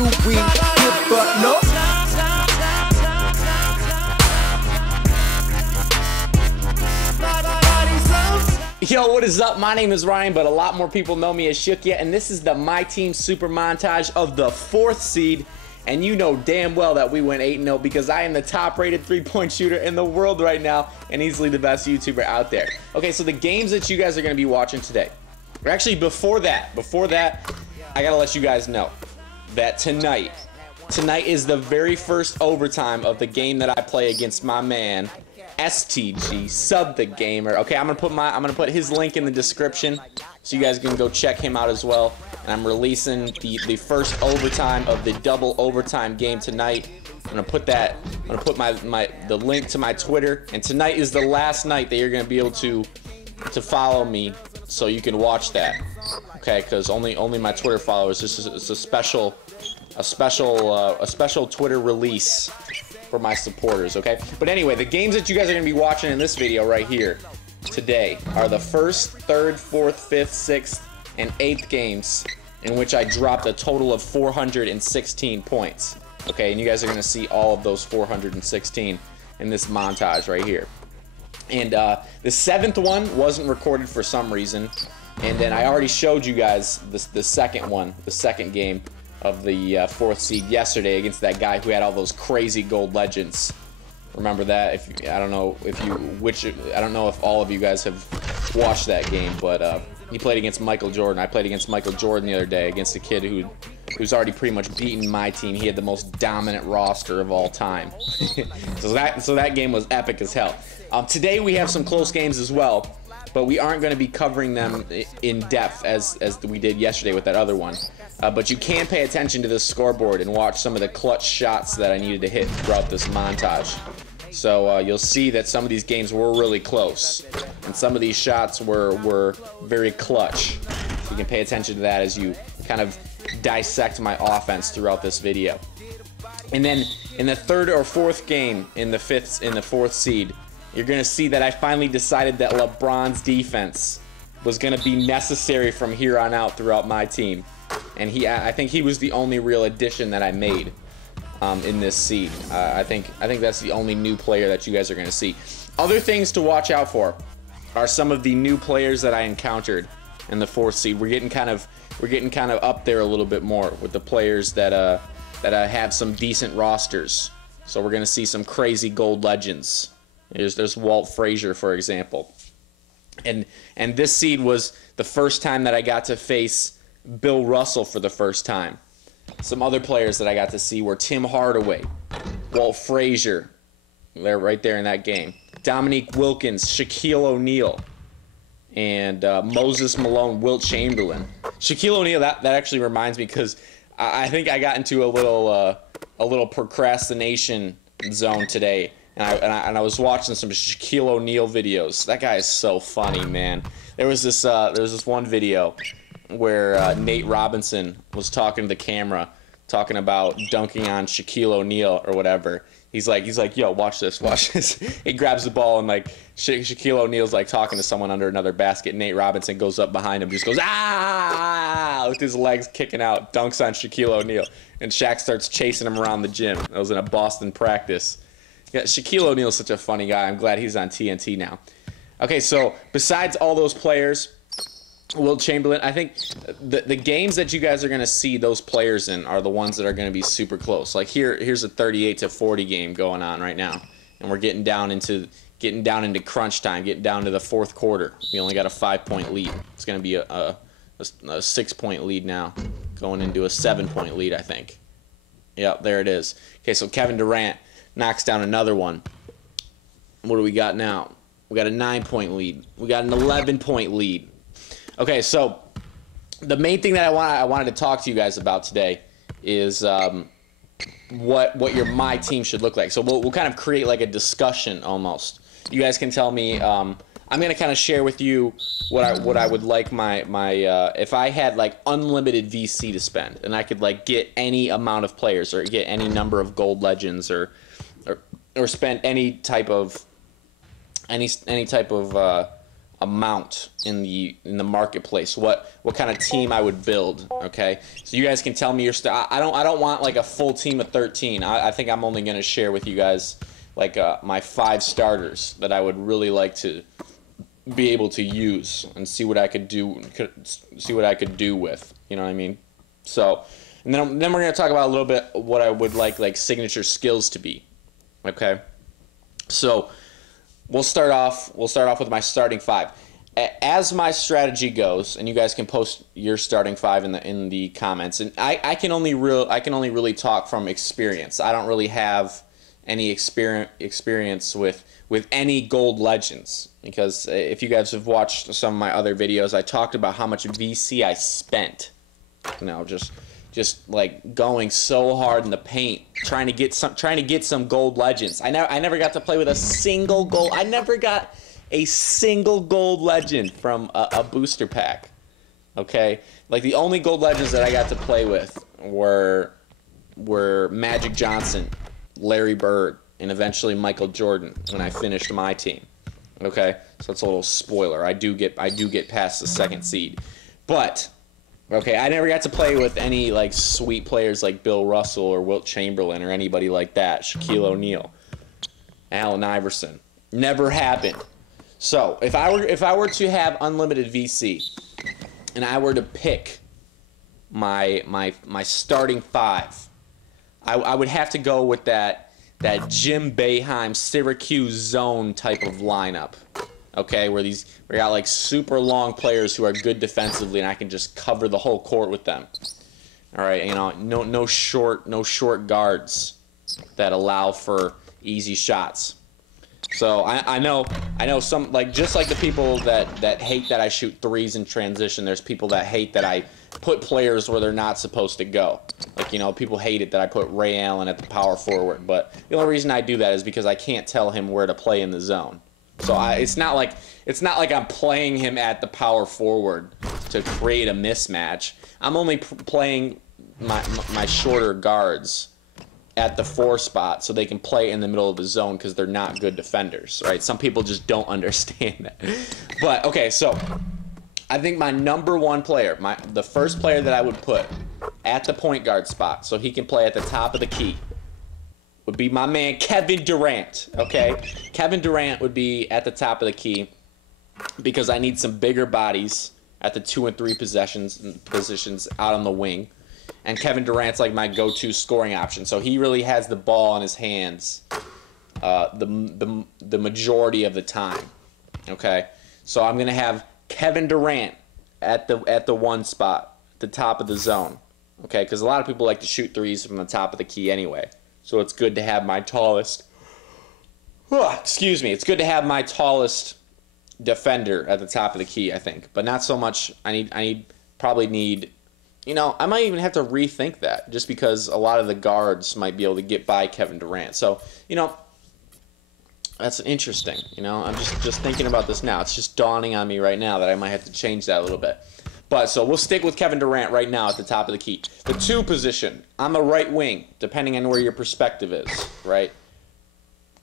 do we give up? No. Yo, what is up? My name is Ryan, but a lot more people know me as Shookia, and this is the MyTeam Super Montage of the 4th seed. And you know damn well that we went 8-0 because I am the top-rated three-point shooter in the world right now and easily the best YouTuber out there. Okay, so the games that you guys are going to be watching today, or actually before that, I got to let you guys know that tonight is the very first overtime of the game that I play against my man STG, Sub the Gamer. Okay, I'm gonna put his link in the description so you guys can go check him out as well. And I'm releasing the first overtime of the double overtime game tonight. I'm gonna put the link to my Twitter, and tonight is the last night that you're gonna be able to follow me so you can watch that. Okay, because only my Twitter followers. This is a special Twitter release for my supporters, okay? But anyway, the games that you guys are going to be watching in this video right here today are the 1st, 3rd, 4th, 5th, 6th, and 8th games in which I dropped a total of 416 points, okay? And you guys are going to see all of those 416 in this montage right here. And the 7th one wasn't recorded for some reason, and then I already showed you guys the second game of the 4th seed yesterday against that guy who had all those crazy gold legends. Remember that? I don't know if all of you guys have watched that game, but he played against Michael Jordan. I played against Michael Jordan the other day against a kid who's already pretty much beaten my team. He had the most dominant roster of all time. so that game was epic as hell. Today we have some close games as well, but we aren't going to be covering them in depth as we did yesterday with that other one. But you can pay attention to this scoreboard and watch some of the clutch shots that I needed to hit throughout this montage. So you'll see that some of these games were really close, and some of these shots were very clutch. So you can pay attention to that as you kind of dissect my offense throughout this video. And then in the 3rd or 4th game in the 4th seed, you're going to see that I finally decided that LeBron's defense was going to be necessary from here on out throughout my team. And I think he was the only real addition that I made in this seed. I think that's the only new player that you guys are going to see. Other things to watch out for are some of the new players that I encountered in the 4th seed. We're getting kind of up there a little bit more with the players that have some decent rosters. So we're going to see some crazy gold legends. There's Walt Frazier, for example. And this seed was the first time that I got to face Bill Russell for the first time. Some other players that I got to see were Tim Hardaway, Walt Frazier, they're right there in that game, Dominique Wilkins, Shaquille O'Neal, and Moses Malone, Wilt Chamberlain. Shaquille O'Neal, that actually reminds me, because I think I got into a little procrastination zone today. And I was watching some Shaquille O'Neal videos. That guy is so funny, man. There was this one video where Nate Robinson was talking to the camera, talking about dunking on Shaquille O'Neal or whatever. He's like, yo, watch this. He grabs the ball and like Shaquille O'Neal's like talking to someone under another basket. Nate Robinson goes up behind him, just goes with his legs kicking out, dunks on Shaquille O'Neal, and Shaq starts chasing him around the gym. That was in a Boston practice. Yeah, Shaquille O'Neal's such a funny guy. I'm glad he's on TNT now. Okay, so besides all those players, Wilt Chamberlain, I think the games that you guys are going to see those players in are the ones that are going to be super close. Like here's a 38-40 game going on right now, and we're getting down into crunch time, getting down to the 4th quarter. We only got a 5-point lead. It's going to be a 6-point lead now, going into a 7-point lead, I think. Yep, there it is. Okay, so Kevin Durant knocks down another one. What do we got now? We got a 9-point lead. We got an 11-point lead. Okay, so the main thing that I wanted to talk to you guys about today is what your My Team should look like. So we'll kind of create like a discussion almost. You guys can tell me. I'm gonna kind of share with you what I would like my if I had like unlimited VC to spend and I could like get any amount of players or get any number of gold legends or spend any type of amount in the marketplace, what kind of team I would build. Okay, so you guys can tell me your I don't want like a full team of 13. I think I'm only gonna share with you guys like my 5 starters that I would really like to be able to use and see what I could do with, you know what I mean? So, and then we're gonna talk about a little bit what I would like signature skills to be. Okay, so we'll start off with my starting 5. As my strategy goes, and you guys can post your starting 5 in the comments. And I can only really talk from experience. I don't really have any experience with any gold legends, because if you guys have watched some of my other videos, I talked about how much VC I spent. You know, just like going so hard in the paint trying to get some gold legends. I never got to play with a single gold. I never got a single gold legend from a booster pack. Okay, like the only gold legends that I got to play with were Magic Johnson, Larry Bird, and eventually Michael Jordan when I finished MyTeam. Okay, so that's a little spoiler. I do get past the 2nd seed, but okay, I never got to play with any like sweet players like Bill Russell or Wilt Chamberlain or anybody like that. Shaquille O'Neal, Allen Iverson. Never happened. So if I were to have unlimited VC and I were to pick my starting 5, I would have to go with that Jim Boeheim Syracuse zone type of lineup. Okay, where we got like super long players who are good defensively, and I can just cover the whole court with them. All right, you know, no short guards that allow for easy shots. So I know some, like, just like the people that hate that I shoot threes in transition. There's people that hate that I put players where they're not supposed to go. Like, you know, people hate it that I put Ray Allen at the power forward, but the only reason I do that is because I can't tell him where to play in the zone. So it's not like I'm playing him at the power forward to create a mismatch. I'm only playing my shorter guards at the 4 spot so they can play in the middle of the zone because they're not good defenders, right? Some people just don't understand that. But okay, so I think my number 1 player, the first player that I would put at the point guard spot so he can play at the top of the key, would be my man Kevin Durant. Okay, Kevin Durant would be at the top of the key because I need some bigger bodies at the 2 and 3 positions out on the wing, and Kevin Durant's like my go-to scoring option. So he really has the ball in his hands the majority of the time. Okay, so I'm gonna have Kevin Durant at the 1 spot, the top of the zone. Okay, because a lot of people like to shoot threes from the top of the key anyway. So it's good to have my tallest, excuse me, it's good to have my tallest defender at the top of the key, I think. But not so much, I probably need, you know, I might even have to rethink that just because a lot of the guards might be able to get by Kevin Durant. So, you know, that's interesting. You know, I'm just thinking about this now. It's just dawning on me right now that I might have to change that a little bit. But so we'll stick with Kevin Durant right now at the top of the key. The 2 position, on the right wing, depending on where your perspective is, right?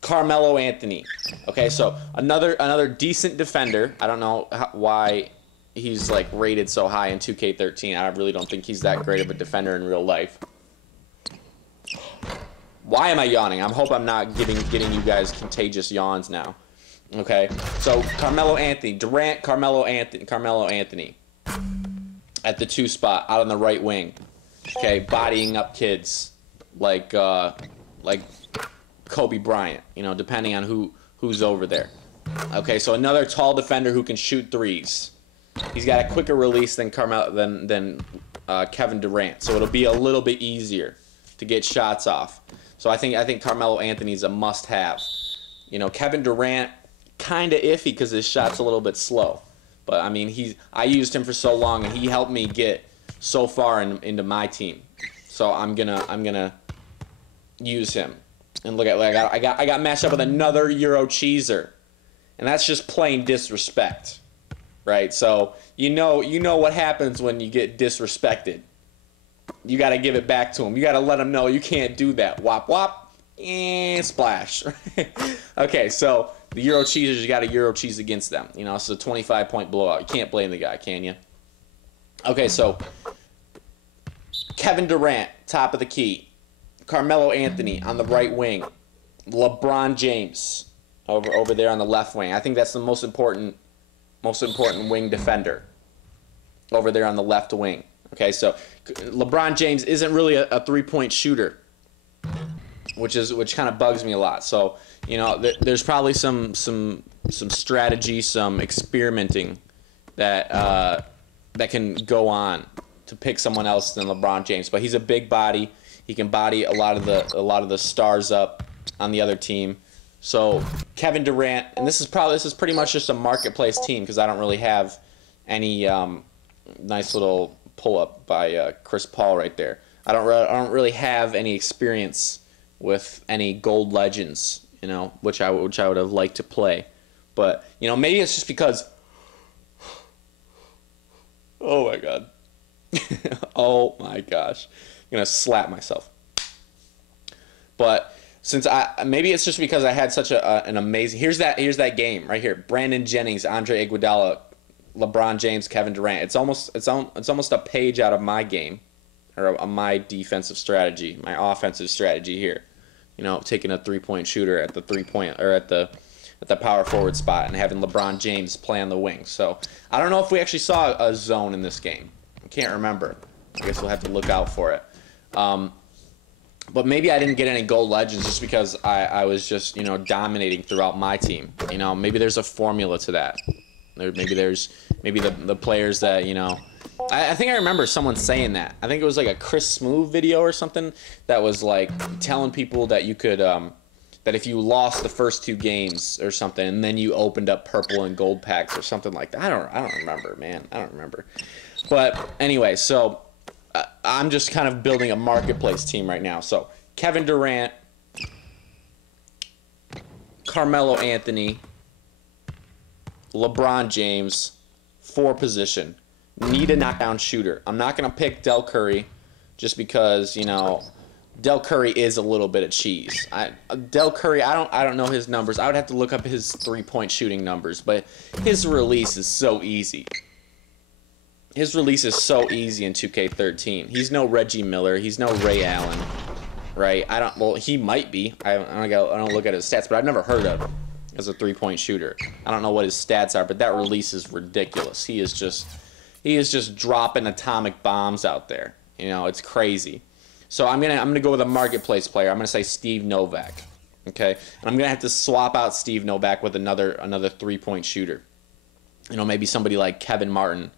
Carmelo Anthony. Okay, so another decent defender. I don't know why he's like rated so high in 2K13. I really don't think he's that great of a defender in real life. Why am I yawning? I hope I'm not getting you guys contagious yawns now. Okay, so Carmelo Anthony, Durant, Carmelo Anthony. At the 2 spot, out on the right wing. Okay, bodying up kids like Kobe Bryant, you know, depending on who's over there. Okay, so another tall defender who can shoot threes. He's got a quicker release than Kevin Durant, so it'll be a little bit easier to get shots off. So I think Carmelo Anthony's a must-have. You know, Kevin Durant kind of iffy because his shot's a little bit slow. But I mean, I used him for so long, and he helped me get so far into my team. So I'm gonna use him. And look at, like, I got matched up with another Euro cheeser, and that's just plain disrespect, right? So you know what happens when you get disrespected. You got to give it back to him. You got to let him know you can't do that. Wop wop and splash. Okay, so the Euro cheesers, you got to Euro cheese against them. You know, it's a 25-point blowout. You can't blame the guy, can you? Okay, so Kevin Durant, top of the key. Carmelo Anthony on the right wing. LeBron James over there on the left wing. I think that's the most important wing defender over there on the left wing. Okay, so LeBron James isn't really a three-point shooter, which kind of bugs me a lot. So, you know, there's probably some strategy, some experimenting that that can go on to pick someone else than LeBron James. But he's a big body. He can body a lot of the stars up on the other team. So Kevin Durant, and this is pretty much just a marketplace team because I don't really have any nice little pull up by Chris Paul right there. I don't really have any experience with any gold legends, you know, which I would have liked to play. But you know, maybe it's just because. Oh my god. Oh my gosh. I'm gonna slap myself. But since maybe it's just because I had such an amazing. Here's that game right here. Brandon Jennings, Andre Iguodala, LeBron James, Kevin Durant. It's almost a page out of my game, or my defensive strategy, my offensive strategy here. You know, taking a 3-point shooter at the 3-point or at the power forward spot and having LeBron James play on the wing. So I don't know if we actually saw a zone in this game. I can't remember. I guess we'll have to look out for it. But maybe I didn't get any gold legends just because I was just, you know, dominating throughout my team. You know, maybe there's a formula to that. Maybe the players that, you know, I think I remember someone saying that. I think it was like a Chris Smoove video or something that was like telling people that you could that if you lost the first 2 games or something and then you opened up purple and gold packs or something like that. I don't remember, man. I don't remember. But anyway, so I'm just kind of building a marketplace team right now. So Kevin Durant, Carmelo Anthony, LeBron James, 4 position. Need a knockdown shooter. I'm not going to pick Del Curry just because, you know, Del Curry is a little bit of cheese. Del Curry, I don't know his numbers. I would have to look up his 3-point shooting numbers, but his release is so easy. His release is so easy in 2K13. He's no Reggie Miller. He's no Ray Allen, right? Well, he might be. I don't look at his stats, but I've never heard of him as a 3-point shooter. I don't know what his stats are, but that release is ridiculous. He is just dropping atomic bombs out there. You know, it's crazy. So I'm gonna go with a marketplace player. I'm gonna say Steve Novak. Okay, and I'm gonna have to swap out Steve Novak with another 3-point shooter. You know, maybe somebody like Kevin Martin,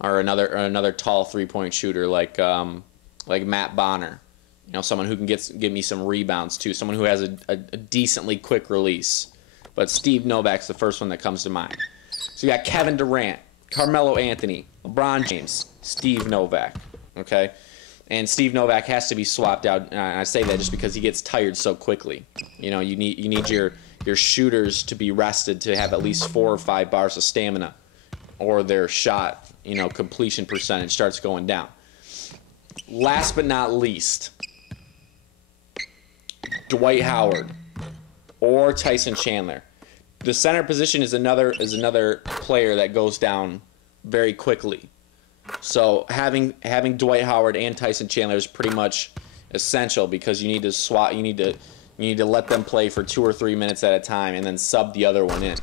or another tall 3-point shooter like Matt Bonner. You know, someone who can give me some rebounds too. Someone who has a decently quick release. But Steve Novak's the first one that comes to mind. So you got Kevin Durant, Carmelo Anthony, LeBron James, Steve Novak. Okay. And Steve Novak has to be swapped out. And I say that just because he gets tired so quickly. You know, you need your shooters to be rested to have at least 4 or 5 bars of stamina, or their shot, you know, completion percentage starts going down. Last but not least, Dwight Howard or Tyson Chandler. The center position is another player that goes down very quickly. So having Dwight Howard and Tyson Chandler is pretty much essential because you need to swap. You need to let them play for 2 or 3 minutes at a time and then sub the other one in.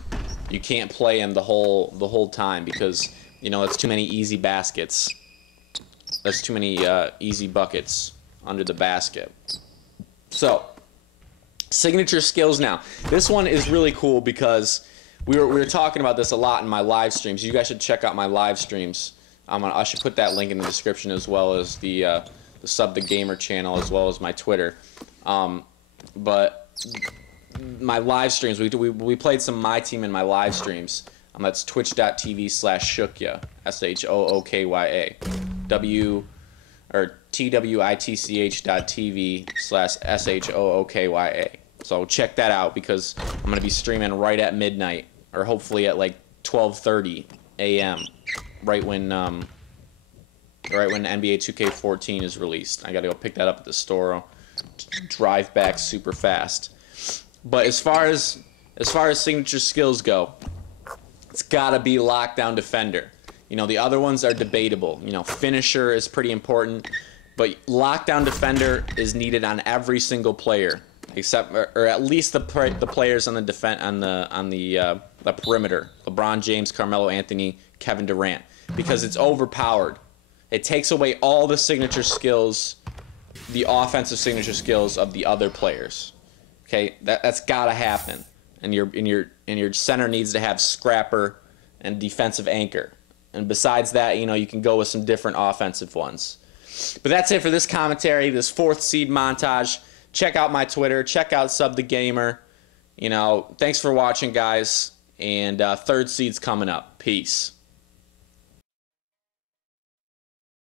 You can't play him the whole time because, you know, it's too many easy baskets. There's too many easy buckets under the basket. So signature skills now. This one is really cool because we were talking about this a lot in my live streams. You guys should check out my live streams. I should put that link in the description, as well as the Sub the Gamer channel, as well as my Twitter. But my live streams, we played some MyTeam in my live streams. That's twitch.tv/Shookya, SHOOKYA, twitch.tv/SHOOKYA. So check that out because I'm gonna be streaming right at midnight, or hopefully at like 12:30 a.m. right when NBA 2K14 is released. I gotta go pick that up at the store, drive back super fast. But as far as as far as signature skills go, it's gotta be lockdown defender. You know, the other ones are debatable. You know, finisher is pretty important, but lockdown defender is needed on every single player, except or at least the players on the the perimeter. LeBron James, Carmelo Anthony, Kevin Durant, because it's overpowered. It takes away all the signature skills, the offensive signature skills of the other players. Okay, that's gotta happen. And your center needs to have scrapper and defensive anchor. And besides that, you know, you can go with some different offensive ones. But that's it for this commentary, this 4th seed montage. Check out my Twitter. Check out Sub the Gamer. You know, thanks for watching, guys. And 3rd seed's coming up. Peace.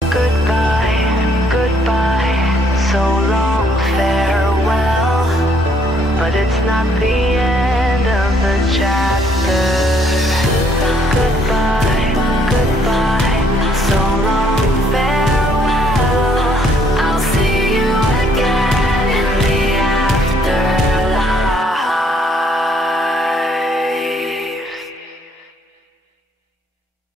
Goodbye, goodbye, so long, farewell. But it's not the end of the chapter.